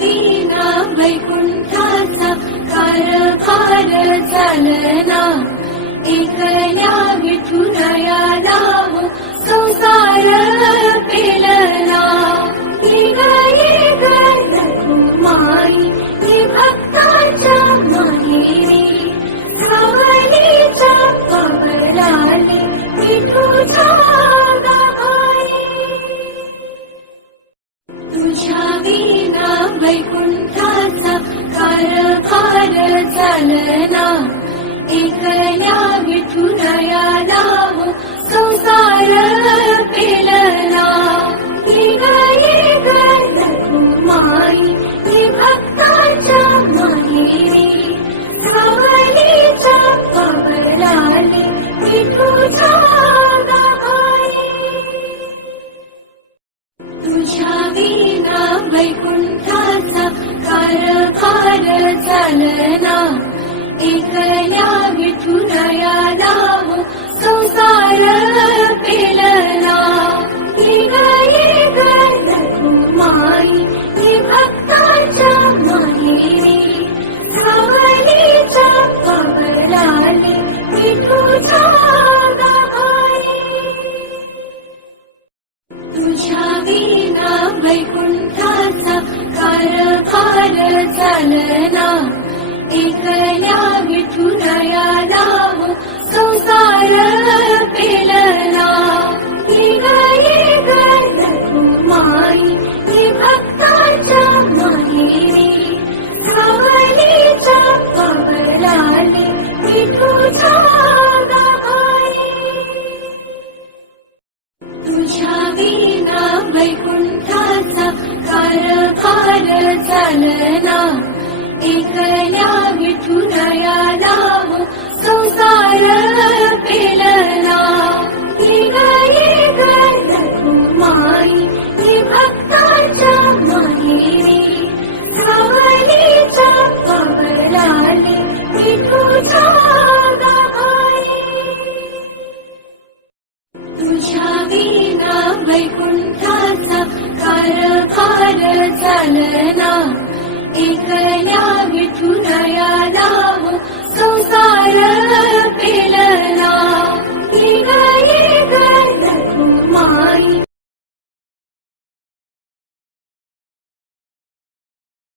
विना वैकुंठाचा कारभार चालना, एकल्या विठुरायाला संसार पेलना. कुमारी भक्ताच्या माहेरी धावलीच्या पवनाने विठूच्या गाई. तुझ्या विना वैकुंठाचा कारभार चालना, एकल्या विठुरायाला संसार पेलना. कुमारी भक्ताच्या माहेरी धावलीच्या पवनाने विठूच्या गाई. तुझ्या विना वैकुंठाचा कारभार चालना, एकल्या विठुरायाला संसार पेलना. कुमारी भक्ताच्या माहेरी धावलीच्या पवनाने विठूच्या गाई. तुझ्या विना वैकुंठाचा कारभार चालना, एकल्या विठुरायाला संसार पेलना. कुमारी भक्ताच्या माहेरी धावलीच्या पवनाने विठूच्या गाई. तुझ्या विना वैकुंठाचा कारभार चालना, एकल्या विठुरायाला संसार पेलना. कुमारी भक्ताच्या माहेरी धावलीच्या पवनाने विठूच्या गाई. तुझ्या विना वैकुंठाचा कारभार चालना, एकल्या विठुरायाला